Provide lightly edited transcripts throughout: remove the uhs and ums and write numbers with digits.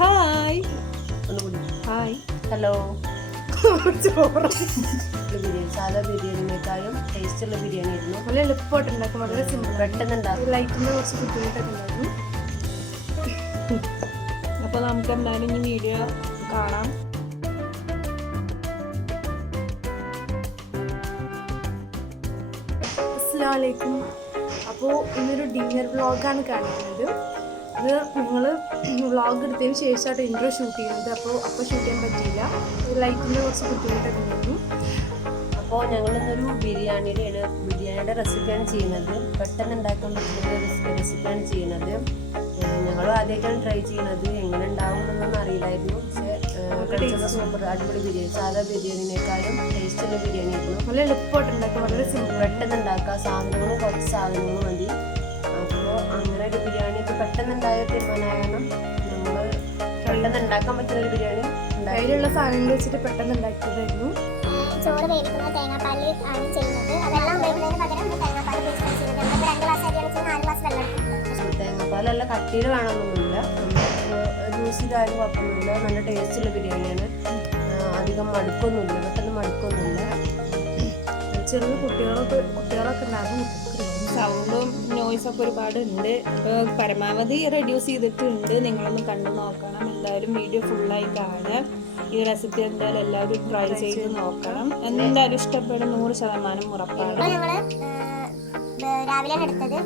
Hi hi hello. സാധാ ബിരിയാണിനേക്കാളും ടേസ്റ്റുള്ള ബിരിയാണി ആയിരുന്നു. നല്ല എളുപ്പമായിട്ട് ഉണ്ടാക്കും, വളരെ സിമ്പിൾ, പെട്ടെന്ന് ഉണ്ടാക്കും. ലൈറ്റിന് കുറച്ച് ബുദ്ധിമുട്ടൊക്കെ ഉണ്ടായിരുന്നു. അപ്പോൾ നമുക്ക് എന്തായാലും ഈ വീഡിയോ കാണാം. അസ്സലാമലൈക്കും. അപ്പോൾ ഇന്നൊരു ഡിന്നർ വ്ളോഗാണ് കാണിക്കുന്നത്. ഇത് ഞങ്ങൾ വ്ളോഗ് എടുത്തതിന് ശേഷമായിട്ട് ഇൻട്രോ ഷൂട്ട് ചെയ്യുന്നത്. അപ്പോൾ ഷൂട്ട് ചെയ്യാൻ പറ്റിയില്ല, ലൈറ്റിൻ്റെ കുറച്ച് ബുദ്ധിമുട്ടൊക്കെ ഉണ്ടായിരുന്നു. അപ്പോൾ ഞങ്ങളിന്നൊരു ബിരിയാണിയുടെ റെസിപ്പിയാണ് ചെയ്യുന്നത്. പെട്ടെന്ന് ഉണ്ടാക്കാൻ പറ്റുന്ന റെസിപ്പിയാണ് ചെയ്യുന്നത്. ഞങ്ങൾ ആദ്യമായിട്ടാണ് ട്രൈ ചെയ്യുന്നത്. എങ്ങനെ ഉണ്ടാവും എന്നൊന്നും അറിയില്ലായിരുന്നു. പക്ഷേ സൂപ്പർ അടിപൊളി ബിരിയാണി. സാധാ ബിരിയാണിനേക്കാളും ടേസ്റ്റുള്ള ബിരിയാണി ആയിരുന്നു. നല്ല എളുപ്പമായിട്ട് ഉണ്ടാക്കും, വളരെ സിമ്പിൾ, പെട്ടെന്ന് ഉണ്ടാക്കാം. സാധനങ്ങളും കുറച്ച് സാധനങ്ങൾ മതി. അപ്പോൾ അങ്ങനെ ഒരു ബിരിയാണി ഇപ്പോൾ പെട്ടെന്നുണ്ടായ തീരുമാനമാണ്. നമ്മൾ പെട്ടെന്ന് ഉണ്ടാക്കാൻ പറ്റുന്ന ഒരു ബിരിയാണി കയ്യിലുള്ള സാധനങ്ങൾ വെച്ചിട്ട് പെട്ടെന്ന് ഉണ്ടാക്കിയതായിരുന്നു. ചോറ് വേവിക്കുന്ന തേങ്ങാപ്പാലിൽ ആണ് ചെയ്യുന്നത്. അതെല്ലാം വേവുന്നതിന് പകരം തേങ്ങാപ്പാൽ ഉപയോഗിച്ചാണ് ചെയ്യുന്നത്. നമ്മൾ 2 ഗ്ലാസ് അരിയാണ് ചെയ്യുന്നത്, 4 ഗ്ലാസ് വെള്ളം എടുക്കും. തേങ്ങാപ്പാലല്ല കട്ടിയിൽ വേണമെന്നൊന്നുമില്ല, ജ്യൂസിലായാലും കുഴപ്പമൊന്നുമില്ല. നല്ല ടേസ്റ്റുള്ള ബിരിയാണിയാണ്. അധികം മടുക്കൊന്നുമില്ല, പെട്ടെന്ന് മടുക്കൊന്നുമില്ല. ചെറിയ കുട്ടികളൊക്കെ ഉണ്ടാകും. സൗണ്ടും നോയ്സൊക്കെ ഒരുപാട് ഉണ്ട്. ഇപ്പോൾ പരമാവധി റെഡ്യൂസ് ചെയ്തിട്ടുണ്ട്. നിങ്ങളൊന്ന് കണ്ടു നോക്കണം. എന്തായാലും വീഡിയോ ഫുള്ളായി കാണാം. ഈ റെസിപ്പി എന്തായാലും എല്ലാവരും ട്രൈ ചെയ്ത് നോക്കണം. എന്തായാലും ഇഷ്ടപ്പെടും, 100% ഉറപ്പാണ്. രാവിലെയാണ് എടുത്തത്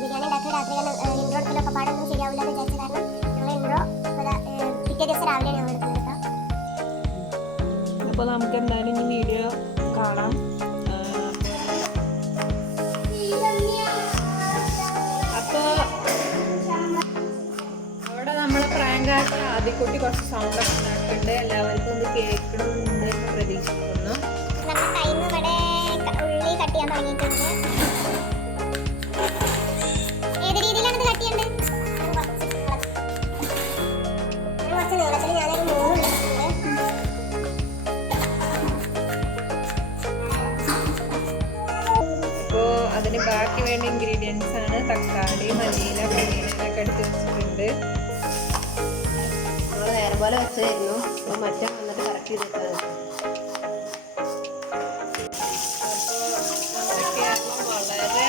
ബിരിയാണി ഉണ്ടാക്കി. രാത്രി ഇൻട്രോ എടുക്കലൊക്കെ പാടൊന്നും ശരിയാവില്ല എന്ന് വിചാരിച്ച കാരണം ഞങ്ങൾ ഇൻട്രോ പിറ്റേ ദിവസം രാവിലെയാണ് ഞങ്ങൾ എടുക്കുന്നത്. അപ്പോൾ നമുക്ക് എന്തായാലും ഈ വീഡിയോ കാണാം. അപ്പോൾ അവിടെ നമ്മളെ പ്രാങ്കായിട്ട് ആദ്യക്കുട്ടി കുറച്ച് സൗണ്ടൊക്കെ ഉണ്ടാക്കുന്നുണ്ട്. എല്ലാവർക്കും ഇത് കേൾക്കണമെന്നുണ്ട് എന്ന് പ്രതീക്ഷിക്കുന്നു. നമ്മുടെ കയ്യിൽ നിന്ന് ഇവിടെ ഉള്ളി കട്ട് ചെയ്യാൻ തുടങ്ങിയിട്ടുണ്ട്. ഏത് രീതിയിലാണ് ഇത് കട്ട് ചെയ്യേണ്ടത്? കുറച്ച് നീളത്തിൽ ഞാനൊരു 3 എടുത്തിട്ടുണ്ട്. അപ്പോൾ അതിന് ബാക്കി വേണ്ട ഇൻഗ്രീഡിയൻസ് ആണ് തക്കാളി, മല്ലിയില, പുതിനയൊക്കെ എടുത്ത് വെച്ചിട്ടുണ്ട്. നമ്മൾ നേരം പോലെ വെച്ചായിരുന്നു. അപ്പോൾ മറ്റേ വന്നിട്ട് കറക്റ്റ് ചെയ്തിട്ടാണ്. വളരെ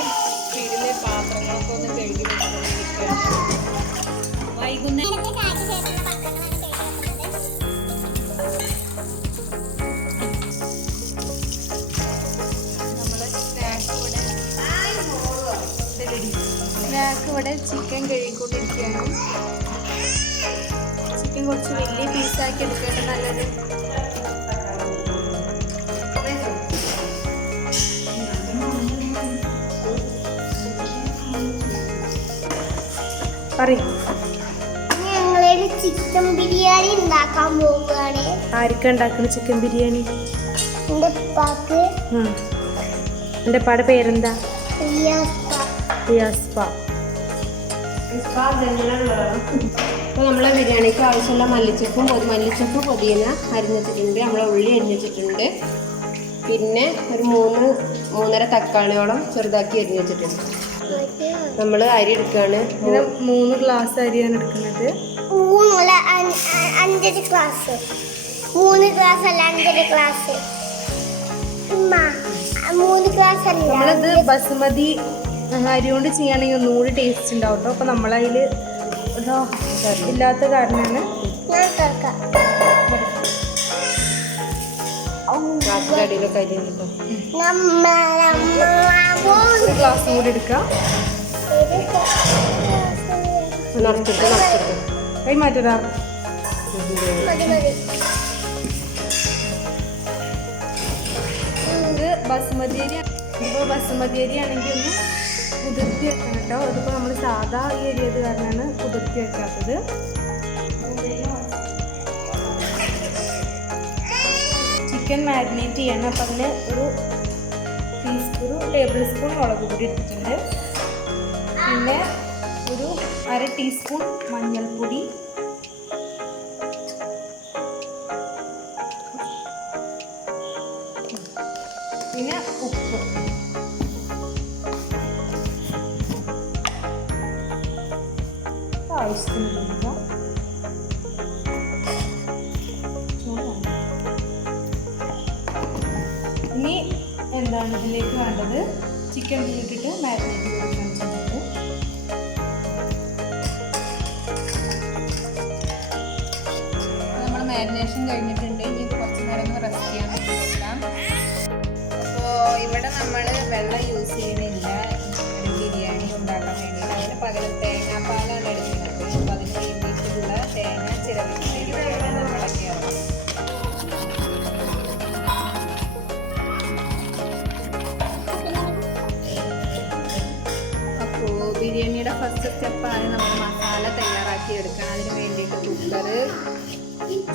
സ്പീഡിലെ പാത്രങ്ങളൊക്കെ ഒന്ന് കഴുകി വെച്ചുകൊണ്ടിരിക്കുകയാണ്. വൈകുന്നേരം സ്നാക്ക് ഇവിടെ ചിക്കൻ കഴുകിക്കൊണ്ടിരിക്കുകയാണ്. ചിക്കൻ കുറച്ച് വലിയ പീസാക്കി എടുക്കേണ്ട, നല്ലത്. ഞങ്ങളൊരു ചിക്കൻ ബിരിയാണി ഉണ്ടാക്കാൻ പോവുകയാണ്. ആർക്കാ ഉണ്ടാക്കുന്നത് ചിക്കൻ ബിരിയാണി? എൻ്റെ ഉപ്പാക്ക്. എൻ്റെ ഉപ്പാടെ പേരെന്താ? അപ്പോൾ നമ്മളെ ബിരിയാണിക്ക് ആവശ്യമുള്ള മല്ലിച്ചപ്പ്, പുതിന അരിഞ്ഞിട്ടുണ്ട്. നമ്മളെ ഉള്ളി അരിഞ്ഞിട്ടുണ്ട്. പിന്നെ ഒരു 3-3.5 തക്കാളിയോളം ചെറുതാക്കി അരിഞ്ഞിട്ടുണ്ട്. നമ്മൾ അരി എടുക്കുകയാണ്. 3 ഗ്ലാസ് അരിയാണ് എടുക്കുന്നത്. 5 ഗ്ലാസ്. 3 ഗ്ലാസ് അല്ല, 5 ഗ്ലാസ്. 3 ഗ്ലാസ് അല്ല. നമ്മളത് ബസുമതി അരി കൊണ്ട് ചെയ്യുകയാണെങ്കിൽ ഒന്നുകൂടി ടേസ്റ്റ് ഉണ്ടാവും കേട്ടോ. അപ്പോൾ നമ്മളതിൽ ഇല്ലാത്ത കാരണമാണ്. അടിയിലൊക്കെ അരി കിട്ടും. ഒരു ഗ്ലാസ് കൂടി എടുക്കാം. നിറച്ചിട്ട് കൈ മാറ്റടാ. ഇത് ബസുമതി അരി. ഇപ്പോൾ ബസുമതി അരി ആണെങ്കിൽ ഒന്ന് കുതിർത്തി വെക്കണം കേട്ടോ. ഇതിപ്പോൾ നമ്മൾ സാധാ ഈ അരിയത് കാരണമാണ് കുതിർത്തി വെക്കാത്തത്. ചിക്കൻ മാരിനേറ്റ് ചെയ്യണം. അപ്പം അതിന് ഒരു ടേബിൾ സ്പൂൺ മുളക് പൊടി എടുത്തിട്ടുണ്ട്. പിന്നെ ഒരു 1/2 ടീസ്പൂൺ മഞ്ഞൾപ്പൊടി, പിന്നെ ഉപ്പ്. എന്താണ് ഇതിലേക്ക് വേണ്ടത് ചിക്കൻ ഇട്ടിട്ട് മാരിനേറ്റ് കൊടുക്കാൻ ചെയ്യുന്നത്. നമ്മൾ മാരിനേഷൻ കഴിഞ്ഞിട്ടുണ്ട്. ഇനി കുറച്ച് നേരം റെസ്റ്റ് ചെയ്യാൻ വെക്കാം. അപ്പോൾ ഇവിടെ നമ്മൾ വെള്ളം യൂസ് ചെയ്യുന്നില്ല ഒരു ബിരിയാണി ഉണ്ടാക്കാൻ വേണ്ടിയിട്ട്. അതിന് പകരം തേങ്ങാപ്പാലാണ് എടുക്കുന്നത്. അപ്പോൾ അതിന് വേണ്ടിയിട്ടുള്ള തേങ്ങ ചിരവിട്ടിരിക്കുകയാണ് നമ്മളൊക്കെ. ബിരിയാണിയുടെ ഫസ്റ്റ് സ്റ്റെപ്പാണ് നമ്മൾ മസാല തയ്യാറാക്കി എടുക്കണം. അതിന് വേണ്ടിയിട്ട് കുക്കർ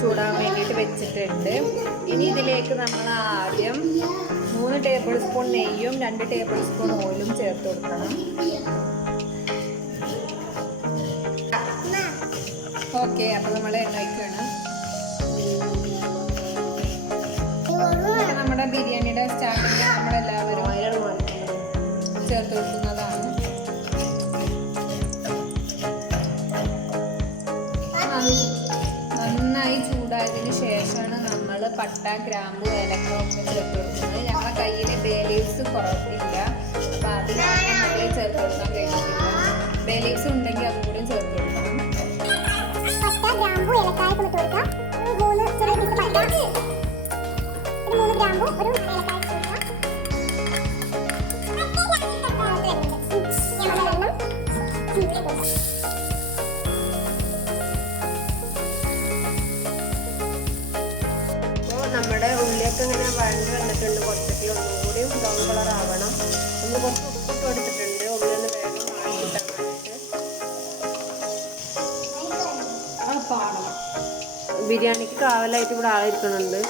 ചൂടാൻ വേണ്ടിയിട്ട് വെച്ചിട്ടുണ്ട്. ഇനി ഇതിലേക്ക് നമ്മൾ ആദ്യം 3 ടേബിൾ സ്പൂൺ നെയ്യും 2 ടേബിൾ സ്പൂൺ ഓയിലും ചേർത്ത് കൊടുക്കണം. ഓക്കെ, അപ്പോൾ നമ്മൾ എണ്ണ വയ്ക്കുകയാണ്. നമ്മുടെ ബിരിയാണിയുടെ സ്റ്റാർട്ടിങ് നമ്മളെല്ലാവരും ചേർത്ത് കൊടുക്കുന്നതാണ്. നന്നായി ചൂടായതിന് ശേഷമാണ് നമ്മൾ പട്ട, ഗ്രാമ്പു, ഏലക്ക ഒക്കെ ചേർത്ത് കൊടുക്കുന്നത്. ഞങ്ങളുടെ കയ്യിൽ ബേ ലീവ്സ് കുറവില്ല, അപ്പോൾ അതിനാണ് നമ്മൾ ചേർത്ത് കൊടുക്കാൻ കഴിയുന്നില്ല. ബേ ലീവ്സ് ഉണ്ടെങ്കിൽ അതും കൂടി ചേർത്ത് കൊടുക്കണം. പട്ട, ഗ്രാമ്പു, ഏലക്കായ ഇട്ട് കൊടുക്കാം. 3 ചെറിയ പീസ് പട്ട, 3 ഗ്രാമ്പു, ഒരു ഏലക്കായ നമ്മുടെ ഉള്ളിയൊക്കെ ഇങ്ങനെ വഴണ്ട് വന്നിട്ടുണ്ട്. കുറച്ചൊക്കെ ഒന്നുകൂടി ബ്രൗൺ കളർ ആവണം. നമ്മൾ കുറച്ച് ഉപ്പിട്ട് കൊടുത്തിട്ടുണ്ട് ഉള്ളിൽ വേഗം വാങ്ങിക്കിട്ടാൻ വേണ്ടിയിട്ട്. ബിരിയാണിക്ക് കാവലായിട്ട് ഇവിടെ ആളിരിക്കണുണ്ട്.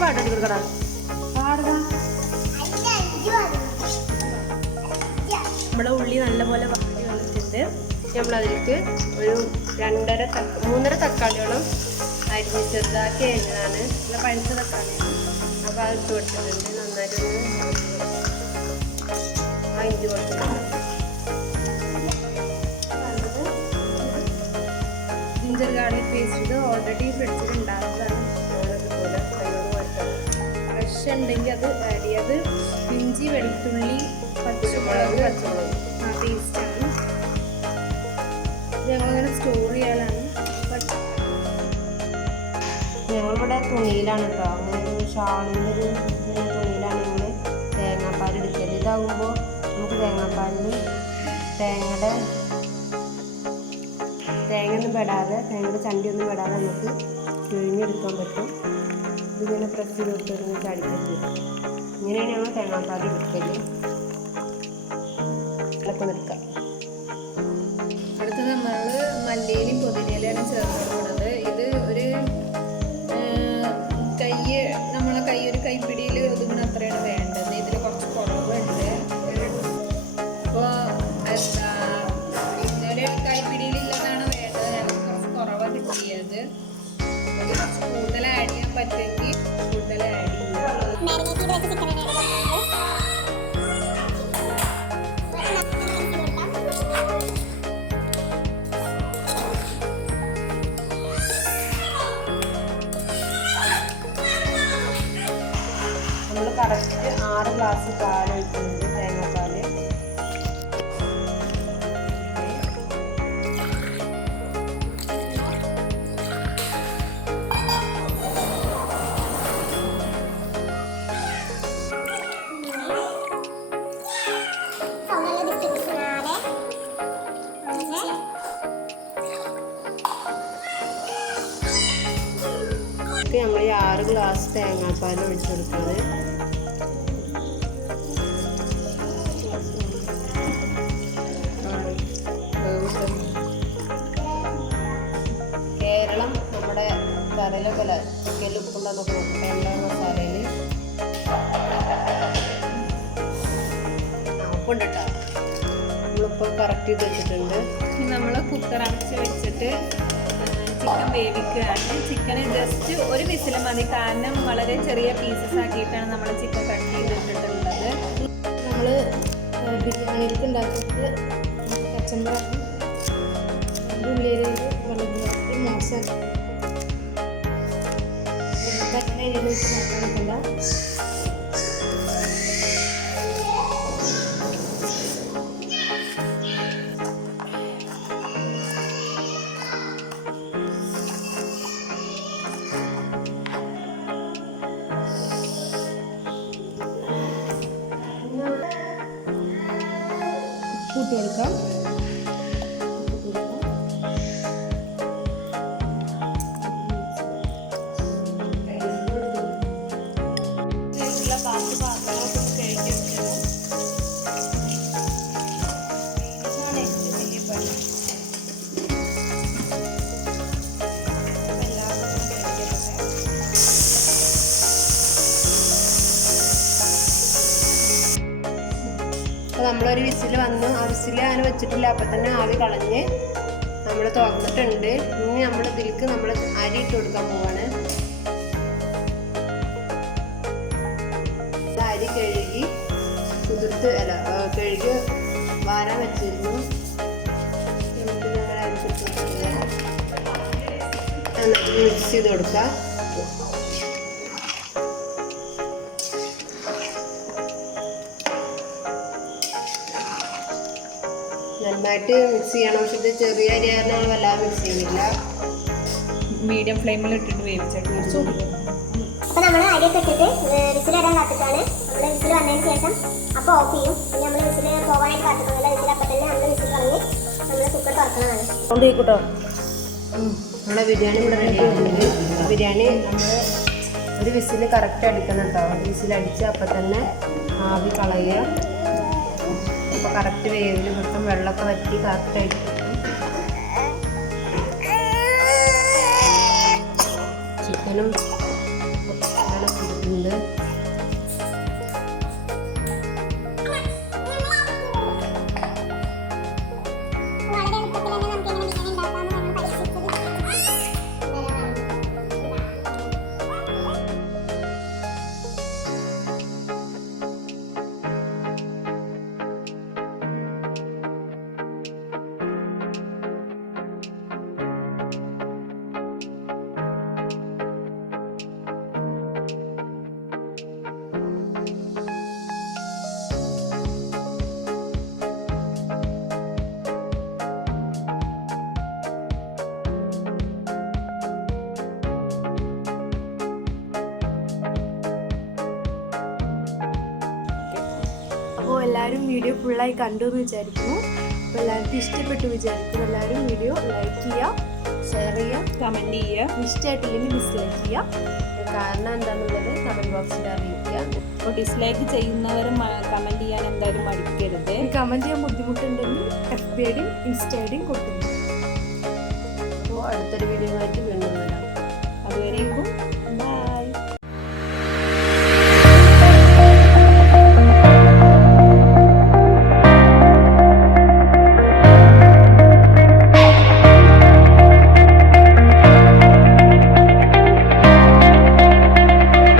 പാട്ടാടി കൊടുക്കടാ. നമ്മുടെ ഉള്ളി നല്ലപോലെ വാടി വന്നിട്ടുണ്ട്. നമ്മളതിലേക്ക് ഒരു 3.5 തക്കാളിയോളം അരിഞ്ഞ് ചെറുതാക്കി അരിഞ്ഞതാണ്. നല്ല പഴുത്ത തക്കാളിയാണ്. അപ്പോൾ അത് ഇട്ട് കൊടുത്തിട്ടുണ്ട്. നന്നായിട്ടൊന്ന് ഇഞ്ചി കൊടുത്തിട്ടുണ്ട്. ജിഞ്ചർ ഗാർലിക് പേസ്റ്റ് ഇത് ഓൾറെഡി ഫ്രിഡ്ജിൽ ഉണ്ടാകുന്നതാണ്. ഫ്രഷ് ഉണ്ടെങ്കിൽ അത് ആഡ് ചെയ്ത് ഇഞ്ചി, വെളുത്തുള്ളി, പച്ചമുളക് പേസ്റ്റാണ്. ഞങ്ങളിങ്ങനെ സ്റ്റോർ ചെയ്യാനാണ്. ഞങ്ങളിവിടെ തുണിയിലാണ് കേട്ടോ. അങ്ങനെ ഒരു ഷാളിൻ്റെ തുണിയിലാണ് ഞങ്ങൾ തേങ്ങാപ്പാൽ എടുക്കല്. ഇതാകുമ്പോൾ നമുക്ക് തേങ്ങാപ്പാലിൽ തേങ്ങയൊന്നും പെടാതെ, തേങ്ങയുടെ ചണ്ടിയൊന്നും പെടാതെ നമുക്ക് പിഴിഞ്ഞെടുക്കാൻ പറ്റും. ഇതിങ്ങനെ പ്രസ് ചെയ്ത് കൊടുത്തൊന്ന് ചടിക്കരുത്. ഇങ്ങനെയാണ് ഞങ്ങൾ തേങ്ങാപ്പാൽ എടുക്കല്. ഇളക്കം എടുക്കാം. അടുത്തത് നമ്മൾ മല്ലിയിലും പുതിനയിലാണ് ചേർത്ത് കൊടുക്കുന്നത്. ഇത് ഒരു നമ്മളെ ഒരു കൈപ്പിടിയിൽ ഒതുങ്ങുന്ന അത്രയാണ് വേണ്ടത്. ഇതിൽ കുറച്ച് കുറവുണ്ട്. അപ്പോൾ ഒരു കൈപ്പിടിയിലുള്ളതാണ് വേണ്ടത്. ഞങ്ങൾക്ക് കുറച്ച് കുറവാണ് കിട്ടിയത്. കുറച്ച് കൂടുതൽ ആഡ് ചെയ്യാൻ പറ്റുമെങ്കിൽ കൂടുതൽ ആഡ് ചെയ്യാം. നമ്മൾ കറക്റ്റ് 6 ഗ്ലാസ് പാൽ ഒഴിക്കുന്നുണ്ട്. തേങ്ങാപ്പാൽ നമ്മൾ 6 ഗ്ലാസ് തേങ്ങാപ്പാൽ ഒഴിച്ചു കൊടുക്കുന്നത്. കേരളം നമ്മുടെ കറിയിലൊക്കെ ചിക്കനിൽ ഉപ്പുണ്ടെന്നൊക്കെ നോക്കും. കേരള മസാലയിൽ ഉപ്പുണ്ട് കേട്ടോ. നമ്മളിപ്പോൾ കറക്റ്റ് ചെയ്ത് വെച്ചിട്ടുണ്ട്. നമ്മൾ കുക്കർ അടച്ച് വെച്ചിട്ട് ചിക്കൻ വേവിക്കുകയാണ്. ചിക്കന് ജസ്റ്റ് ഒരു വിസിൽ മതി. കാരണം വളരെ ചെറിയ പീസസ് ആക്കിയിട്ടാണ് നമ്മൾ ചിക്കൻ കട്ട് ചെയ്തിട്ടുള്ളത്. നമ്മൾ ബിരിയാണിക്ക് ഉണ്ടാക്കിയിട്ട് കച്ചമ്പറാക്കി ഉള്ളിലേക്ക് വെള്ളത്തിലാക്കി മോശമാക്കി അങ്ങനെ എഴുതി വെച്ച് നോക്കാൻ നിൽക്കണ്ട. കൊടുക്കാം. അപ്പോൾ നമ്മളൊരു വിസിൽ വന്നു. ആ വിസിൽ അങ്ങനെ വെച്ചിട്ടില്ല, അപ്പം തന്നെ ആവി കളഞ്ഞ് നമ്മൾ തുറന്നിട്ടുണ്ട്. ഇനി നമ്മൾ ഇതിലേക്ക് നമ്മൾ അരി ഇട്ട് കൊടുക്കാൻ പോവാണ്. അരി കഴുകി കഴുകി വാരാൻ വെച്ചിരുന്നു. എന്നിട്ട് നമ്മൾ എന്നിട്ട് മിക്സ് ചെയ്ത് കൊടുക്കുക. നന്നായിട്ട് മിക്സ് ചെയ്യണം. പക്ഷെ ഇത് ചെറിയ അരി കാരണം നമ്മൾ വല്ലാതെ മിക്സ് ചെയ്യുന്നില്ല. മീഡിയം ഫ്ലെയിമിൽ ഇട്ടിട്ട് വേവിച്ചിട്ട് അപ്പോൾ നമ്മൾ അരിയൊക്കെ ഇട്ടിട്ട് വിസിലിടാൻ കാത്തിട്ടാണ്. നമ്മൾ വിസിൽ വന്നതിന് ശേഷം അപ്പോൾ ഓഫ് ചെയ്യും. പിന്നെ നമ്മൾ വിസിൽ പോകാനായിട്ട് കാത്തിട്ടുള്ള വിസിൽ അപ്പം തന്നെ നമ്മൾ വിസിൽ കളഞ്ഞ് നമ്മൾ കുക്കർ തുറക്കുന്നതാണ്. കൊണ്ടുപോയിക്കോട്ടോ. നമ്മളെ ബിരിയാണി ഇവിടെ റെഡി ആയിട്ടുണ്ട്. ബിരിയാണി നമ്മൾ ഒരു വിസിൽ കറക്റ്റ് അടിക്കണം കേട്ടോ. വിസിൽ അടിച്ച് അപ്പം തന്നെ ആവി കളയുക. അപ്പോൾ കറക്റ്റ് വേവിൽ കിട്ടും. വെള്ളമൊക്കെ വറ്റി കറക്റ്റായിട്ട് കിട്ടും. ചിക്കനും ഉണ്ട്. അപ്പോൾ എല്ലാവരും വീഡിയോ ഫുള്ളായി കണ്ടു എന്ന് വിചാരിക്കുന്നു. അപ്പോൾ എല്ലാവർക്കും ഇഷ്ടപ്പെട്ടു വിചാരിക്കുന്നു. എല്ലാവരും വീഡിയോ ലൈക്ക് ചെയ്യുക, ഷെയർ ചെയ്യുക, കമൻറ്റ് ചെയ്യുക. ഇഷ്ടമായിട്ടില്ലെങ്കിൽ ഡിസ്ലൈക്ക് ചെയ്യുക. കാരണം എന്താണെന്നുള്ളത് കമൻറ്റ് ബോക്സിൽ അറിയിക്കുക. അപ്പോൾ ഡിസ്ലൈക്ക് ചെയ്യുന്നവരും കമൻറ്റ് ചെയ്യാൻ എന്തായാലും മടിക്കരുത്. കമൻറ്റ് ചെയ്യാൻ ബുദ്ധിമുട്ടുണ്ടെങ്കിൽ FB ഐഡിയും ഇൻസ്റ്റ ഐഡിയും കൊടുക്കുന്നു. അപ്പോൾ അടുത്തൊരു വീഡിയോ ആയിട്ട് വീണ്ടും വരാം. അതുവരേക്കും